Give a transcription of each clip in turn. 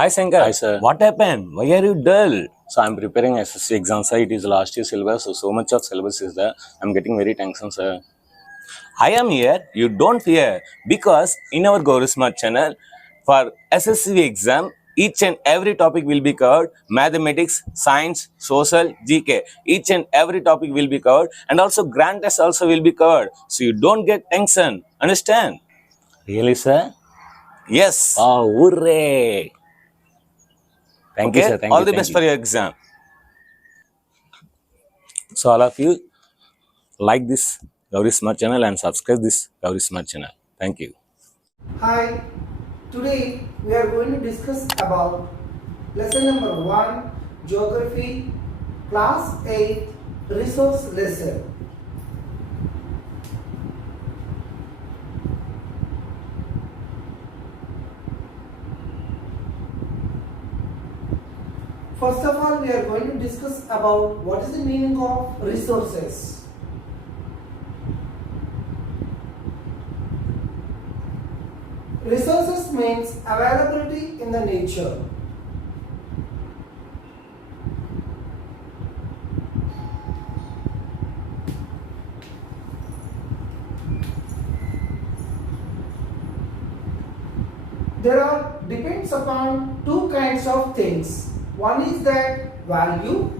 Hi Shankar. Hi, sir. What happened? Why are you dull? So I'm preparing SSC exam, sir. It is last year syllabus, so much of syllabus is there. I'm getting very tension, sir. I am here. You don't fear because in our Gauri Smart channel for SSC exam, each and every topic will be covered. Mathematics, science, social, GK. Each and every topic will be covered, and also grand test also will be covered. So you don't get tension. Understand? Really, sir? Yes. Oh, hooray! Thank you, Okay. sir. Thank All you. the Thank best you. for your exam. So all of you like this Gauri Smart channel and subscribe this Gauri Smart channel. Thank you. Hi, today we are going to discuss about lesson number 1, Geography, Class 8, Resource Lesson. First of all, we are going to discuss about what is the meaning of resources. Resources means availability in the nature. There are depends upon two kinds of things. One is that value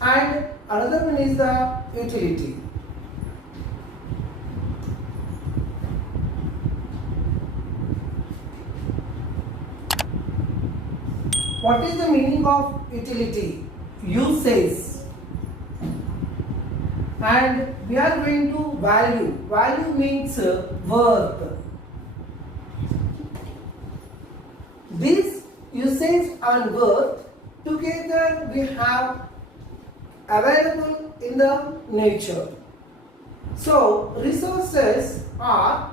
and another one is the utility. What is the meaning of utility? Usage. And we are going to value. Value means worth. This usage and worth together we have available in the nature. So resources are,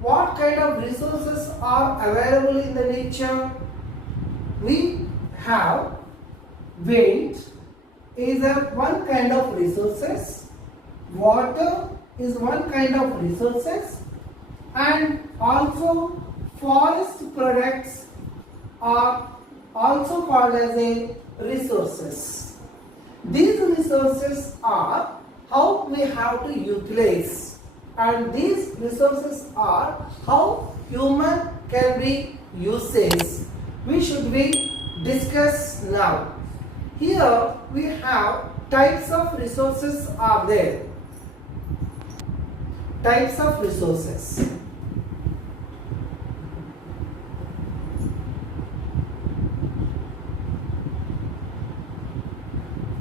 what kind of resources are available in the nature? We have wind is one kind of resources, water is one kind of resources, and also forest products are also called as a resources. These resources are how we have to utilize, and these resources are how human can be used. We should be discuss now. Here we have types of resources are there. Types of resources.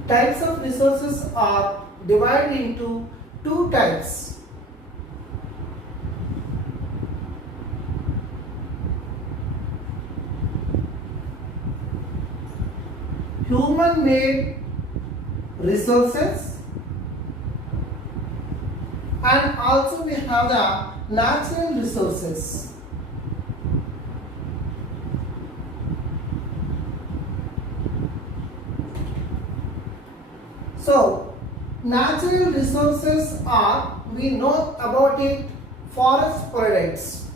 Types of resources are divided into two types. Human-made resources, and also we have the natural resources. So, natural resources are, we know about it, forest products,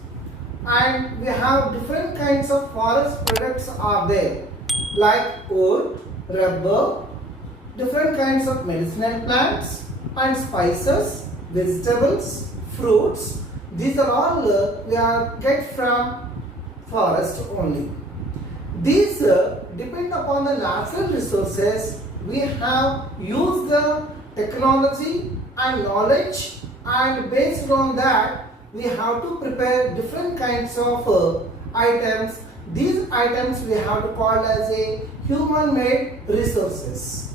and we have different kinds of forest products are there, like wood, rubber, different kinds of medicinal plants and spices, vegetables, fruits. These are all we are get from forest only. These depend upon the natural resources. We have used the technology and knowledge, and based on that we have to prepare different kinds of items. These items we have to call as a human-made resources,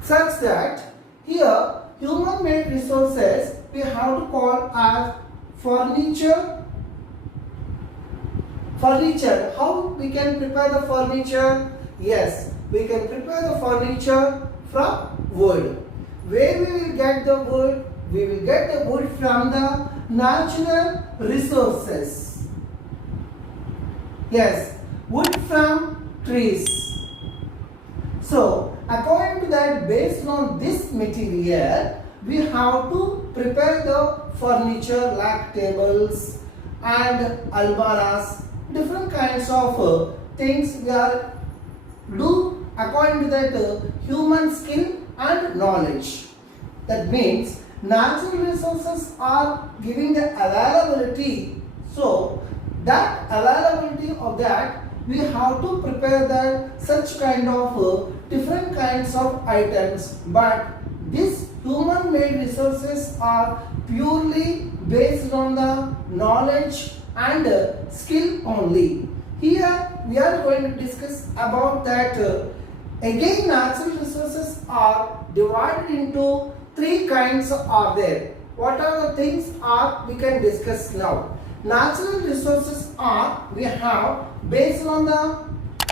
such that here human-made resources we have to call as furniture. Furniture, how we can prepare the furniture? Yes, we can prepare the furniture from wood. Where we will get the wood? We will get the wood from the natural resources. Yes, wood from trees. So, according to that, based on this material, we have to prepare the furniture like tables and almaras, different kinds of things we are do according to that human skill and knowledge. That means natural resources are giving the availability. So that availability of that, we have to prepare that such kind of different kinds of items. But these human made resources are purely based on the knowledge and skill only. Here we are going to discuss about that. Again, natural resources are divided into three kinds are there. What are the things are we can discuss now? Natural resources are, we have based on the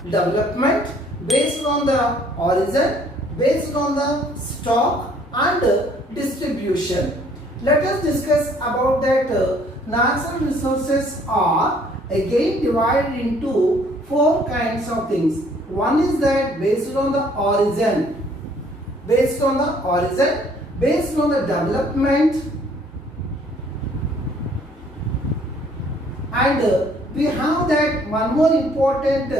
development, based on the origin, based on the stock and distribution. Let us discuss about that. Natural resources are again divided into four kinds of things. One is that based on the origin, based on the origin, based on the development, and we have that one more important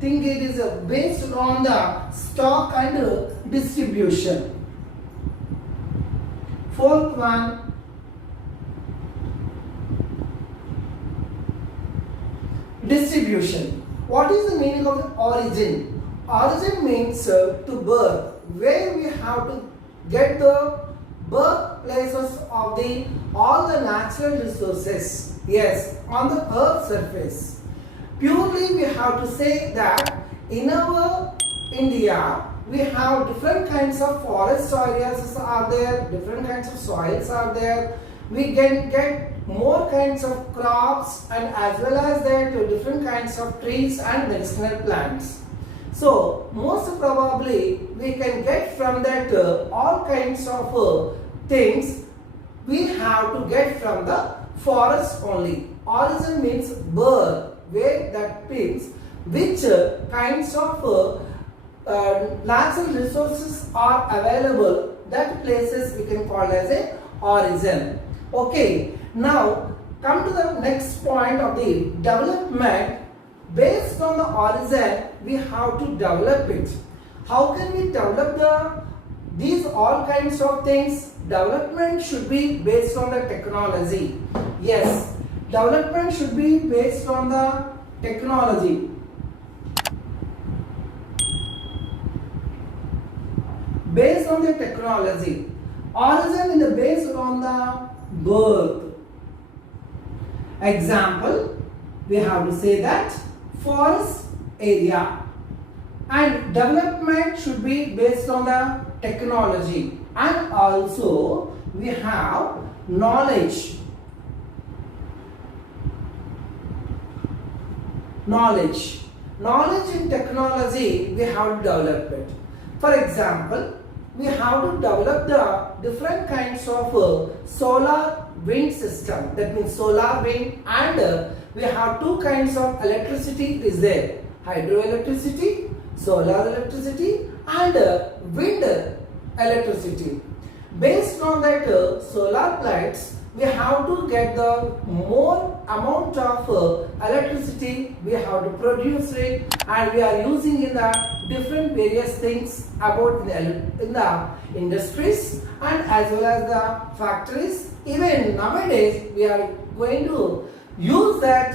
thing, it is based on the stock and distribution. Fourth one, distribution. What is the meaning of the origin? Origin means to birth, where we have to get the birthplaces of the all the natural resources. Yes, on the earth surface. Purely we have to say that in our India we have different kinds of forest areas are there, different kinds of soils are there. We can get more kinds of crops and as well as that different kinds of trees and medicinal plants. So most probably we can get from that all kinds of things we have to get from the forest only. Origin means birth, where that means which kinds of natural resources are available, that places we can call as a origin. Okay, now come to the next point of the development. Based on the origin, we have to develop it. How can we develop these all kinds of things? Development should be based on the technology. Yes, development should be based on the technology. Based on the technology. Origin is based on the birth. Example, we have to say that forest area, and development should be based on the technology, and also we have knowledge. Knowledge in technology, we have to develop it. For example, we have to develop the different kinds of solar wind system. That means solar wind, and we have two kinds of electricity is there. Hydroelectricity, solar electricity, and wind electricity. Based on that solar plates, we have to get the more amount of electricity, we have to produce it, and we are using in the different various things about in the industries and as well as the factories. Even nowadays we are going to use that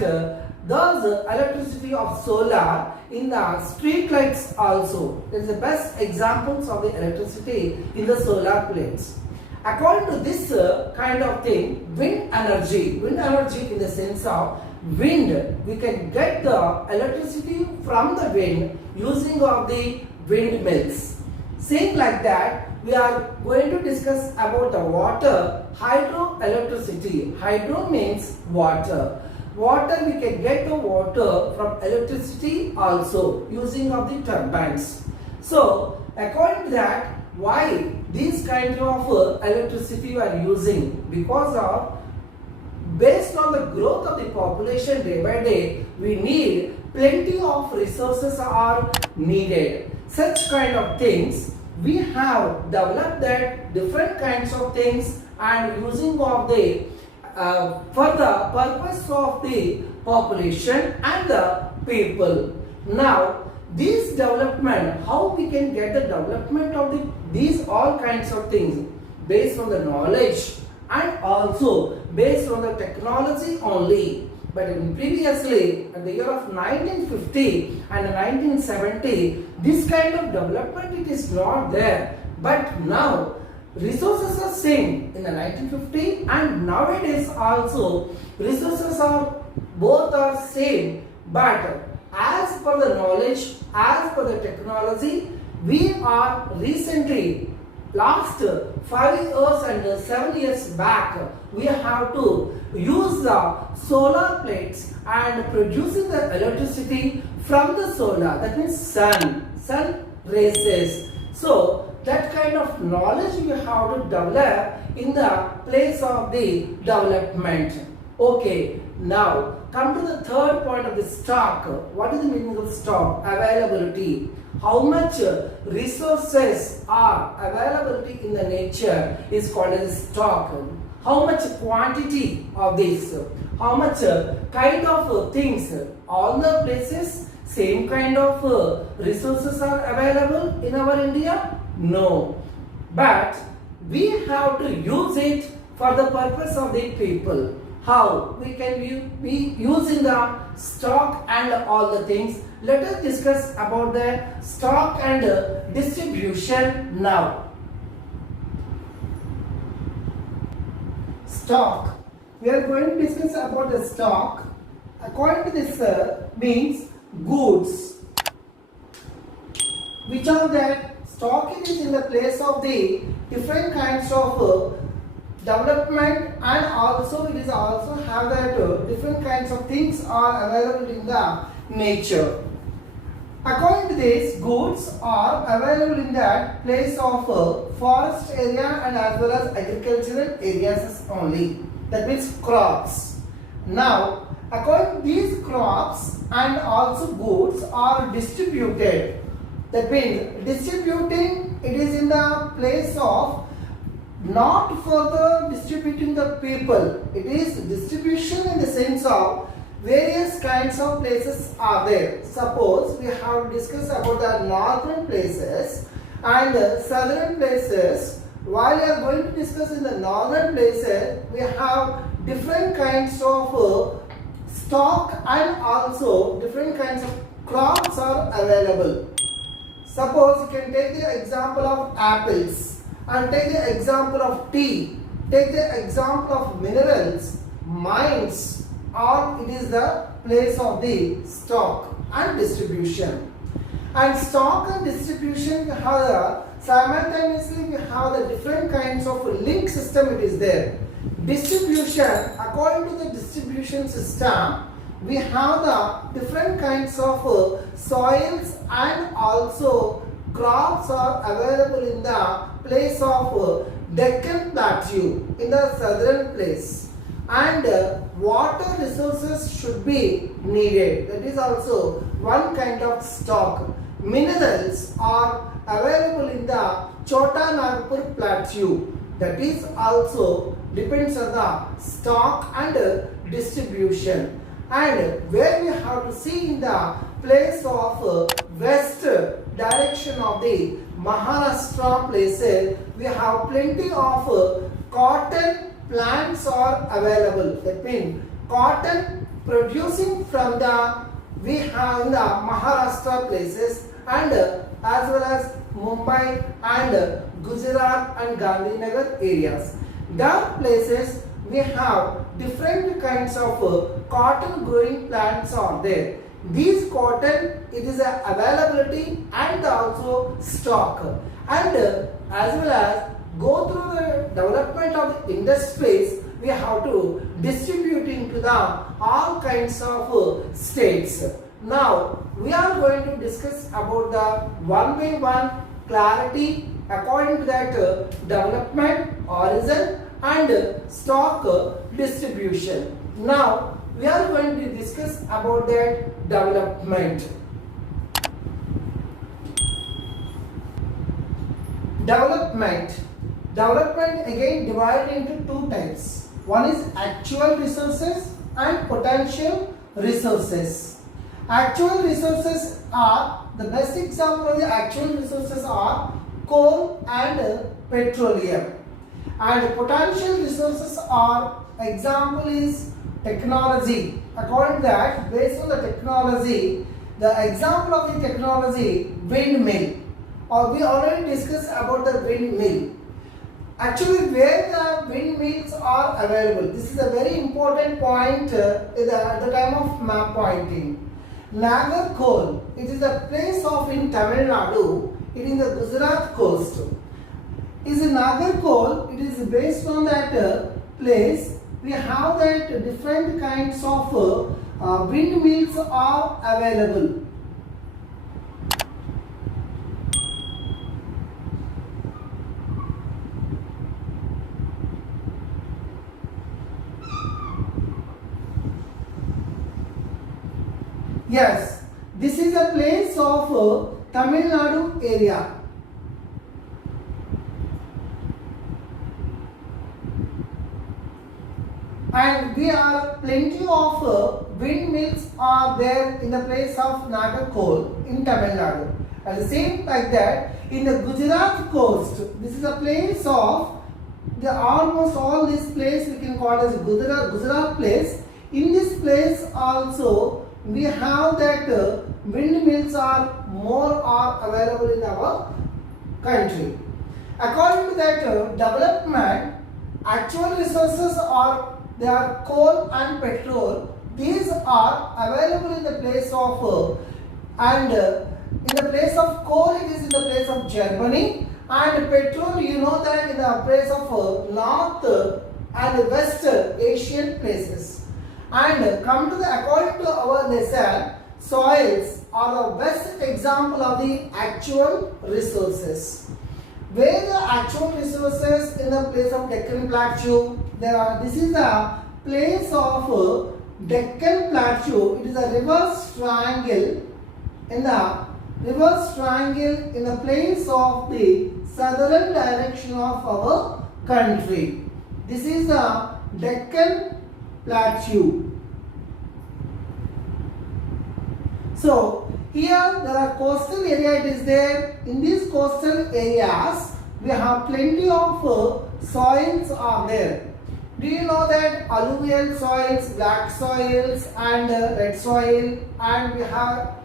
those electricity of solar in the street lights also. It is the best examples of the electricity in the solar plates. According to this kind of thing, wind energy in the sense of wind, we can get the electricity from the wind using of the windmills. Same like that, we are going to discuss about the water, hydroelectricity. Hydro means water. Water, we can get the water from electricity also using of the turbines. So according to that, why these kinds of electricity we are using? Because of based on the growth of the population day by day, we need plenty of resources are needed. Such kind of things we have developed that different kinds of things and using of the for the purpose of the population and the people. Now This development, how we can get the development of these all kinds of things based on the knowledge and also based on the technology only. But previously, in the year of 1950 and 1970, this kind of development it is not there. But now, resources are same in the 1950 and nowadays also resources are both are same. But as per the knowledge, as per the technology, we are recently last 5 years and 7 years back, we have to use the solar plates and producing the electricity from the solar, that means sun rays. So that kind of knowledge we have to develop in the place of the development. Okay, now come to the third point of the stock. What is the meaning of stock? Availability. How much resources are availability in the nature is called as stock. How much quantity of this? How much kind of things? All the places same kind of resources are available in our India? No. But we have to use it for the purpose of the people. How we can be using the stock and all the things. Let us discuss about the stock and distribution now. Stock. We are going to discuss about the stock. According to this means goods. Which are that stock is in the place of the different kinds of development and also it is also have that different kinds of things are available in the nature. According to this, goods are available in that place of forest area and as well as agricultural areas only. That means crops. Now, according to these crops and also goods are distributed. That means distributing it is in the place of not for the distributing the people. It is distribution in the sense of various kinds of places are there. Suppose we have discussed about the northern places and southern places. While we are going to discuss in the northern places, we have different kinds of stock and also different kinds of crops are available. Suppose you can take the example of apples and take the example of tea, take the example of minerals, mines, or it is the place of the stock and distribution. And stock and distribution we have simultaneously we have the different kinds of link system it is there. Distribution, according to the distribution system, we have the different kinds of soils and also crops are available in the place of Deccan Plateau in the southern place, and water resources should be needed. That is also one kind of stock. Minerals are available in the Chota Nagpur Plateau. That is also depends on the stock and distribution. And where we have to see in the place of west direction of the Maharashtra places, we have plenty of cotton plants are available. That means cotton producing from the we have in the Maharashtra places and as well as Mumbai and Gujarat and Gandhinagar areas. That places we have different kinds of cotton growing plants are there. These cotton it is a availability and also stock, and as well as go through the development of the industries, we have to distribute into the all kinds of states. Now we are going to discuss about the one by one clarity according to that development, origin and stock distribution. Now we are going to discuss about that development. Development again divided into two types. One is actual resources and potential resources. Actual resources are, the best example of the actual resources are coal and petroleum. And potential resources are, example is technology. According to that, based on the technology, the example of the technology, windmill, or we already discussed about the windmill. Actually, where the windmills are available, this is a very important point at the time of map pointing. Nagarkol, it is a place of in Tamil Nadu, it is the Gujarat coast. Is in Nagarkol, it is based on that place, we have that different kinds of windmills are available. Yes, this is a place of Tamil Nadu area. And we are plenty of windmills are there in the place of Nagarkol in Tamil Nadu. At the same like that, in the Gujarat coast, this is a place of the almost all this place we can call as Gujarat place. In this place also we have that windmills are more are available in our country. According to that development, actual resources are, they are coal and petrol. These are available in the place of in the place of coal it is in the place of Germany, and petrol you know that in the place of North and West Asian places. And come to the, according to our lesson, soils are the best example of the actual resources. Where the actual resources in the place of Deccan Plateau, there are, this is a place of Deccan Plateau. It is a reverse triangle in the place of the southern direction of our country. This is the Deccan Plateau. So here there are coastal area, it is there. In these coastal areas we have plenty of soils are there. Do you know that alluvial soils, black soils and red soil, and we have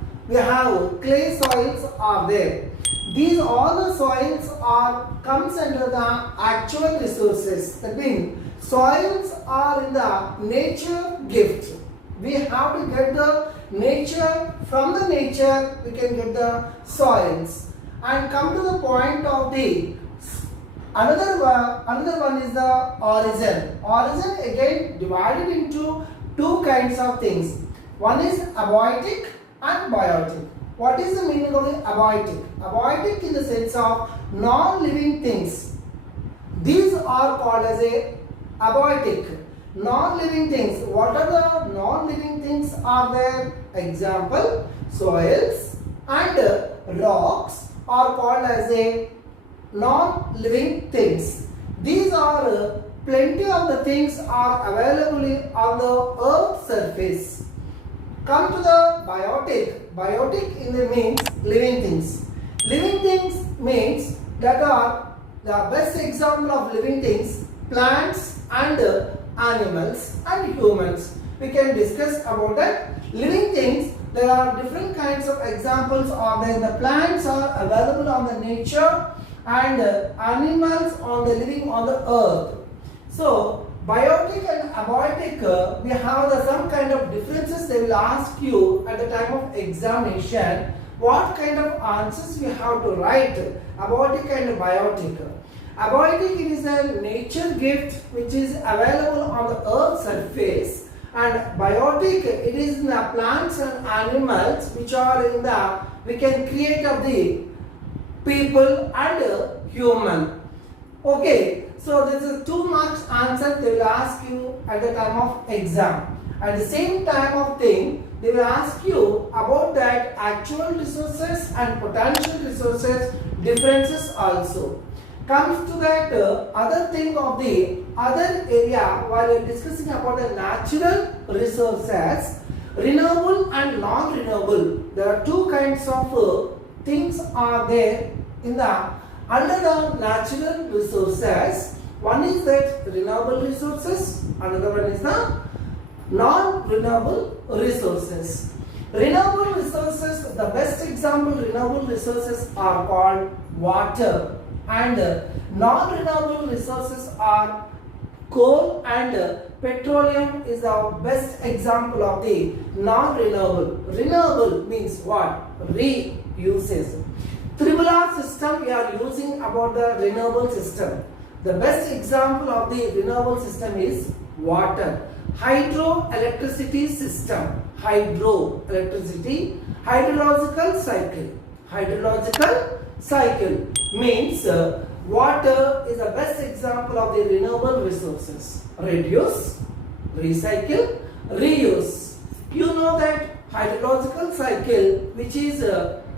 clay soils are there. These all the soils are comes under the actual resources. That means soils are in the nature gift. We have to get the nature, from the nature we can get the soils. And come to the point of the another one is the origin. Origin again divided into two kinds of things. One is abiotic and biotic. What is the meaning of the abiotic? Abiotic in the sense of non-living things. These are called as a abiotic. Non-living things. What are the non-living things are there? Example, soils and rocks are called as a non-living things. These are plenty of the things are available on the earth surface. Come to the biotic. Biotic in the means living things. Living things means that are the best example of living things, plants and animals and humans. We can discuss about that. Living things, there are different kinds of examples are there. The plants are available on the nature and animals on the living on the earth. So biotic and abiotic, we have some kind of differences. They will ask you at the time of examination what kind of answers we have to write, abiotic and biotic. Abiotic, it is a nature gift which is available on the earth's surface, and biotic, it is in the plants and animals which are in the, we can create of the people and human. Okay, so this is 2 marks answer they will ask you at the time of exam. At the same time of thing, they will ask you about that actual resources and potential resources differences also. Comes to that other thing of the other area while we are discussing about the natural resources. Renewable and non-renewable. There are two kinds of things are there in the under the natural resources. One is that renewable resources, another one is the non-renewable resources. Renewable resources, the best example renewable resources are called water, and non-renewable resources are coal and petroleum is the best example of the non-renewable. Renewable means what? Reuses. Tribular system we are using about the renewable system. The best example of the renewable system is water. Hydroelectricity system. Hydroelectricity. Hydrological cycle. Hydrological cycle means water is the best example of the renewable resources. Reduce, recycle, reuse. You know that hydrological cycle, which is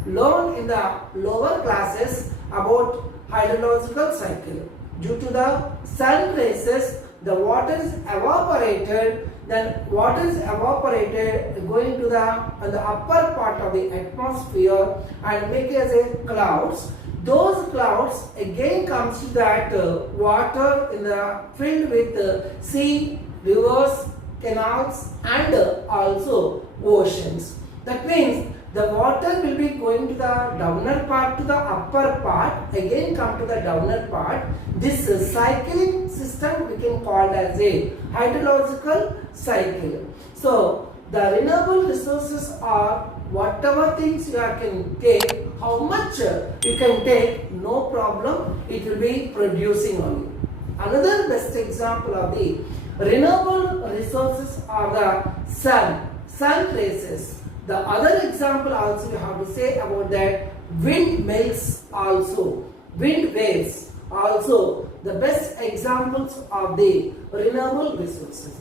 learned in the lower classes about hydrological cycle. Due to the sun rays, the water is evaporated. Then water is evaporated going to the upper part of the atmosphere and make as a clouds. Those clouds again comes to that water in the filled with sea, rivers, canals and also oceans. That means the water will be going to the downer part to the upper part, again come to the downer part. This cycling system we can call as a hydrological cycle. So the renewable resources are whatever things you can take, how much you can take, no problem, it will be producing only. Another best example of the renewable resources are the sun rays. The other example also you have to say about that windmills also, wind waves also the best examples of the renewable resources.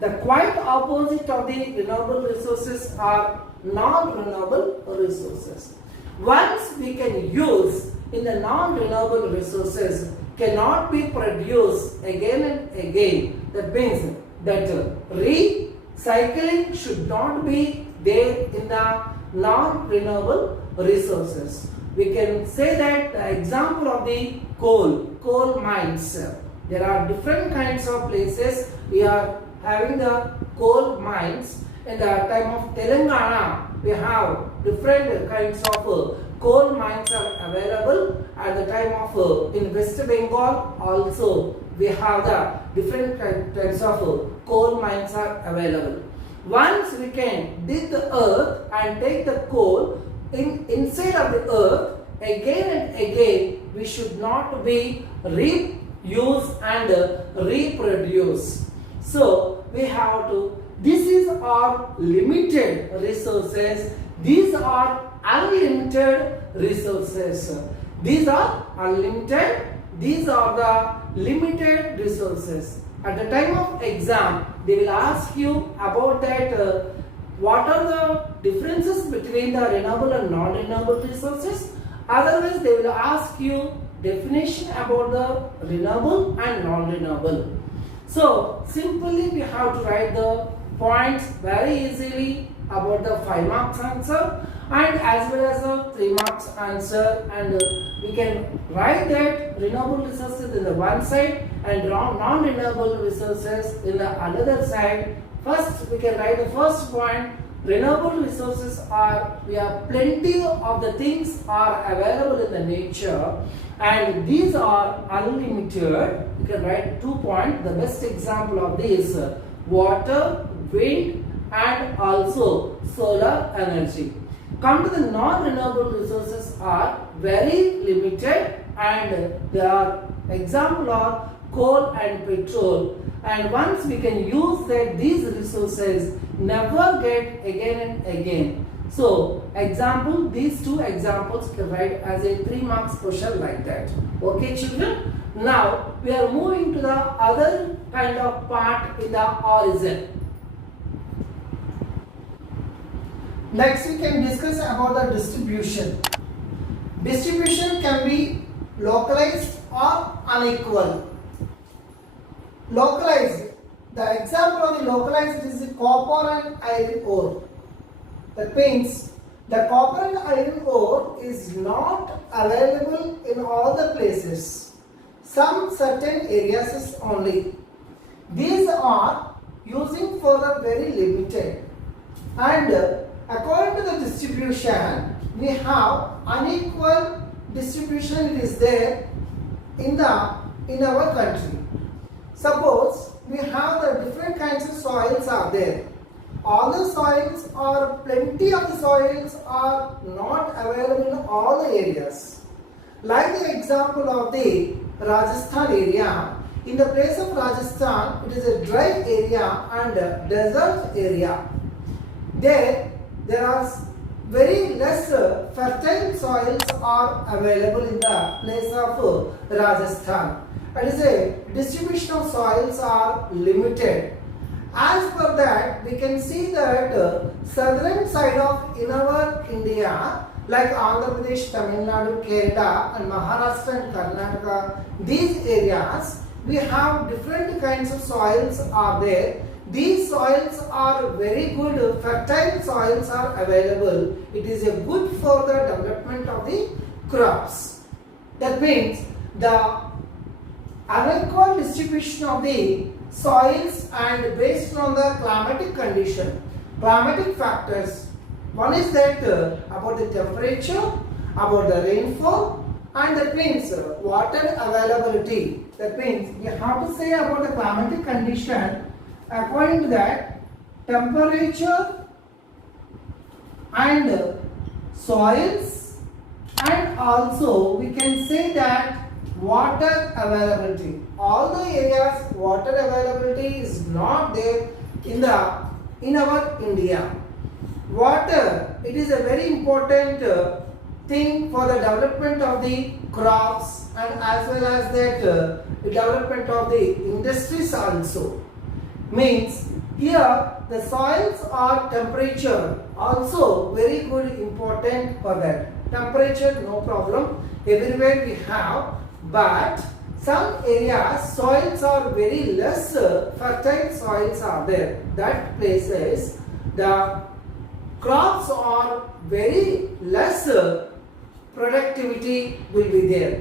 The quite opposite of the renewable resources are non-renewable resources. Once we can use in the non-renewable resources cannot be produced again and again. That means that recycling should not be there in the non-renewable resources. We can say that the example of the coal mines. There are different kinds of places we are having the coal mines. In the time of Telangana, we have different kinds of coal mines are available. At the time of in West Bengal also we have the different types of coal mines are available. Once we can dig the earth and take the coal inside of the earth, again and again we should not be reuse and reproduce. So we have to, this is our limited resources, these are unlimited resources. These are unlimited, these are the limited resources. At the time of exam, they will ask you about that what are the differences between the renewable and non-renewable resources. Otherwise, they will ask you definition about the renewable and non-renewable. So, simply we have to write the points very easily about the 5 marks answer and as well as the 3 marks answer, and we can write that renewable resources in the one side and non-renewable resources in the another side. First, we can write the first point. Renewable resources are, we have plenty of the things are available in the nature and these are unlimited. You can write 2 points. The best example of this water, wind and also solar energy. Come to the non-renewable resources are very limited and there are example of coal and petrol, and once we can use that these resources never get again and again. So example, these 2 examples can write as a 3 marks question like that. Okay children, now we are moving to the other kind of part in the origin. Next we can discuss about the distribution. Distribution can be localized or unequal. Localized The example of the localized is the copper and iron ore. That means the copper and iron ore is not available in all the places. Some certain areas only. These are using for the very limited. And according to the distribution, we have unequal distribution it is there in our country. Suppose we have the different kinds of soils are there. All the soils or plenty of the soils are not available in all the areas. Like the example of the Rajasthan area. In the place of Rajasthan, it is a dry area and a desert area. There are very less fertile soils are available in the place of Rajasthan. That is a distribution of soils are limited. As per that, we can see that southern side of in our India, like Andhra Pradesh, Tamil Nadu, Kerala and Maharashtra and Karnataka, these areas, we have different kinds of soils are there. These soils are very good, fertile soils are available. It is a good for the development of the crops. That means the unequal distribution of the soils and based on the climatic condition, climatic factors. One is that about the temperature, about the rainfall, and that means water availability. That means you have to say about the climatic condition. According to that, temperature and soils, and also we can say that water availability. All the areas water availability is not there in our India. Water, it is a very important thing for the development of the crops and as well as that the development of the industries also. Means here the soils or temperature also very good important for that. Temperature no problem, everywhere we have, but some areas soils are very less fertile soils are there. That places the crops are very less productivity will be there.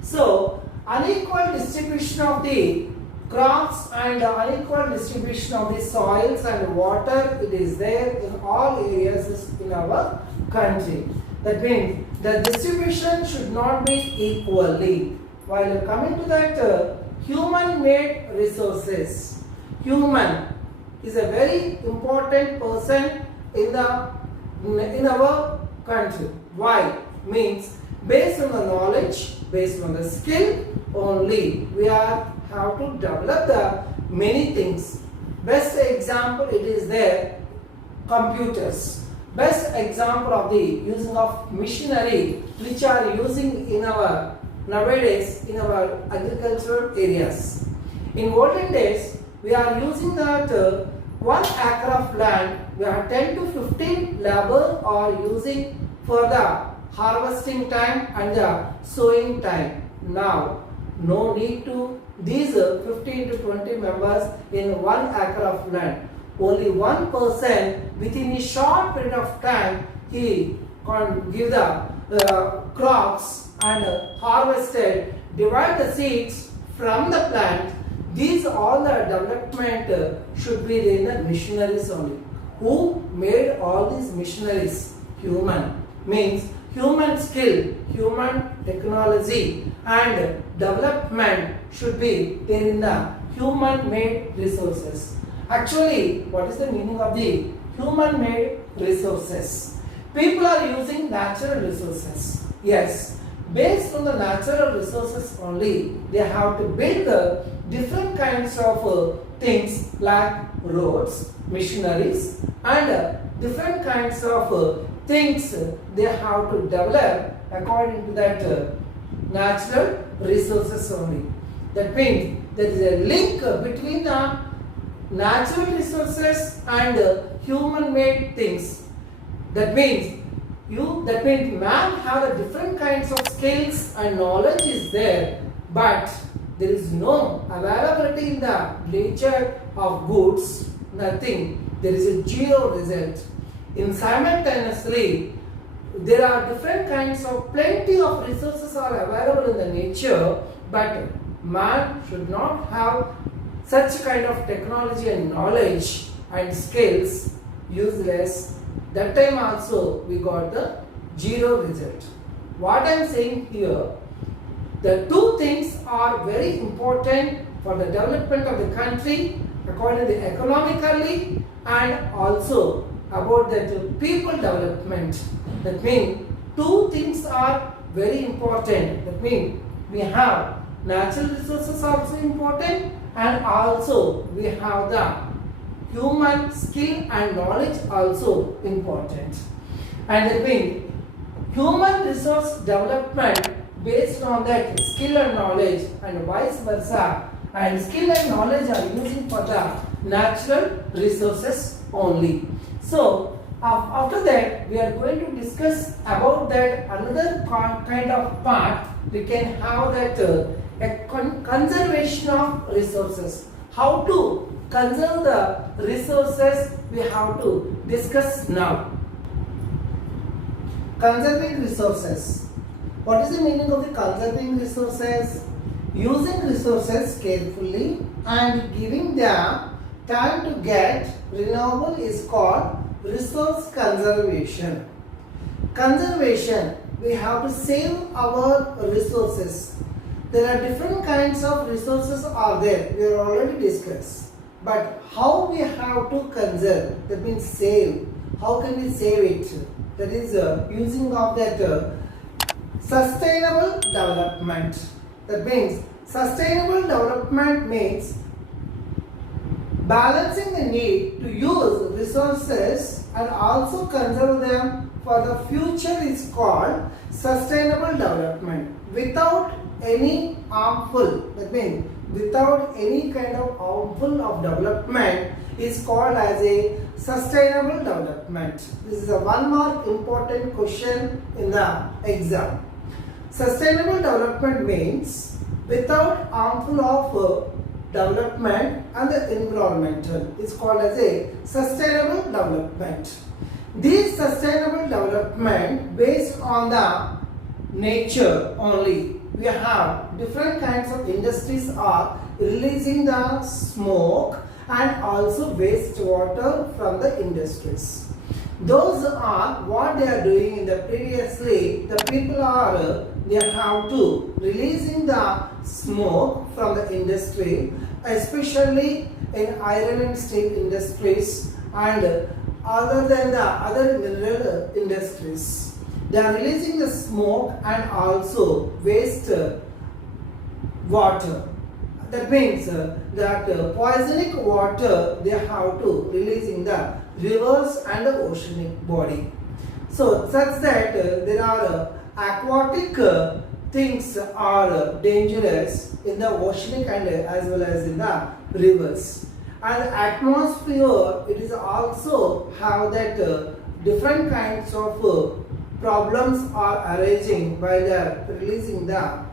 So unequal distribution of the crops and unequal distribution of the soils and water, it is there in all areas in our country. That means the distribution should not be equally. While coming to that human-made resources, human is a very important person in our country. Why? Means based on the knowledge, based on the skill only, we have to develop the many things. Best example it is there, computers. Best example of the using of machinery which are using in our nowadays in our agricultural areas. In olden days, we are using that 1 acre of land, we have 10 to 15 labor are using for the harvesting time and the sowing time. Now, no need to these 15 to 20 members in 1 acre of land. Only one person within a short period of time he can give the crops and harvested, divide the seeds from the plant. These all the development should be in the missionaries only. Who made all these missionaries? Human. Means human skill, human technology and development should be there in the human made resources. Actually, what is the meaning of the human made resources? People are using natural resources. Yes, based on the natural resources only, they have to build the different kinds of things like roads, machineries and different kinds of things they have to develop according to that natural resources only. That means there is a link between the natural resources and human made things. That means man have a different kinds of skills and knowledge is there, but there is no availability in the nature of goods, nothing, there is a zero result. In simultaneously, there are different kinds of plenty of resources are available in the nature, but man should not have such kind of technology and knowledge and skills useless. That time also we got the zero result. What I am saying here, the two things are very important for the development of the country according to economically and also about the people development. That means two things are very important. That means we have natural resources also important and also we have the human skill and knowledge also important. And that means human resource development based on that skill and knowledge and vice versa, and skill and knowledge are using for the natural resources only. So after that we are going to discuss about that another kind of part. We can have that a conservation of resources. How to conserve the resources we have to discuss now. Conserving resources. What is the meaning of the conserving resources? Using resources carefully and giving them time to get renewable is called resource conservation. Conservation, we have to save our resources. There are different kinds of resources are there, we are already discussed. But how we have to conserve, that means save. How can we save it? That is using of that sustainable development. That means sustainable development means balancing the need to use resources and also conserve them for the future is called sustainable development without any harmful. That means without any kind of harmful of development is called as a sustainable development. This is a one more important question in the exam. Sustainable development means without harmful of development and the environmental is called as a sustainable development. This sustainable development based on the nature only. We have different kinds of industries are releasing the smoke and also wastewater from the industries. Those are what they are doing in the previously. The people are they have to releasing the smoke from the industry, especially in iron and steel industries and other than the other mineral industries. They are releasing the smoke and also waste water. That means that poisonic water they have to release in the rivers and the oceanic body. So such that there are aquatic things are dangerous in the oceanic and as well as in the rivers. And atmosphere, it is also have that different kinds of problems are arising by the releasing the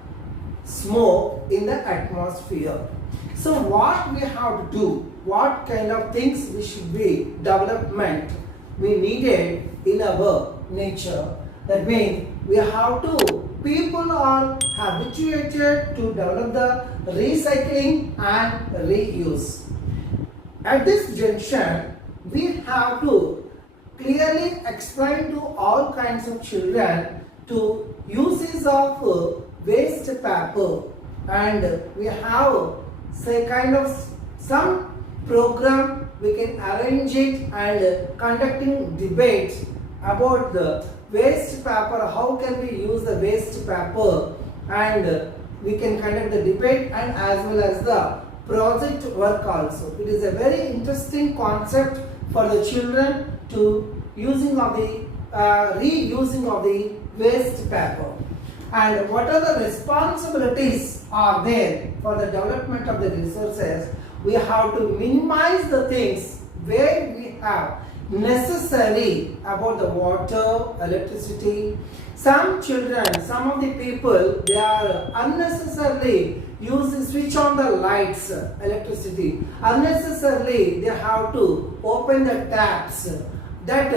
smoke in the atmosphere. So what we have to do, what kind of things we should be development we needed in our nature. That means we have to, people are habituated to develop the recycling and reuse. At this junction, we have to clearly explain to all kinds of children to uses of waste paper, and we have say kind of some program we can arrange it and conducting debate about the waste paper, how can we use the waste paper, and we can conduct the debate and as well as the project work also. It is a very interesting concept for the children to using of the reusing of the waste paper. And what are the responsibilities are there for the development of the resources? We have to minimize the things where we have necessary about the water, electricity. Some children, some of the people, they are unnecessarily switch on the lights, electricity. Unnecessarily, they have to open the taps. That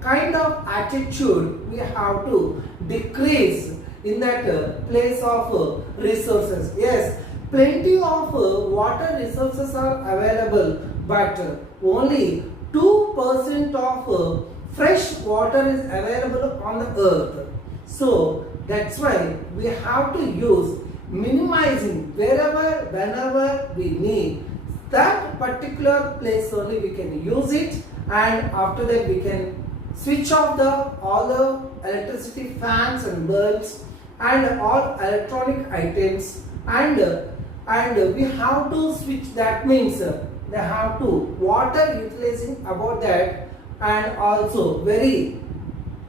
kind of attitude we have to decrease in that place of resources. Yes, plenty of water resources are available, but only 2% of fresh water is available on the earth. So that's why we have to use minimizing wherever, whenever we need. That particular place only we can use it, and after that we can switch off all the electricity fans and bulbs and all electronic items, and we have to switch. That means they have to water utilizing about that, and also very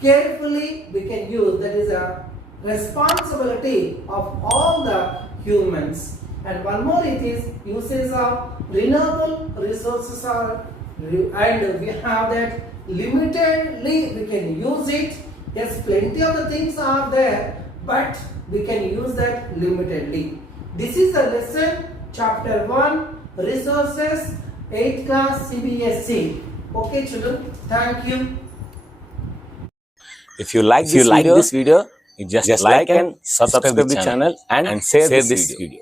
carefully we can use. That is a responsibility of all the humans. And one more, it is usage of renewable resources are, and we have that limitedly we can use it. Yes, plenty of the things are there, but we can use that limitedly. This is the lesson chapter 1, resources, 8th class CBSE. Okay children, thank you. If you like this video, you just like and subscribe the channel and share this video.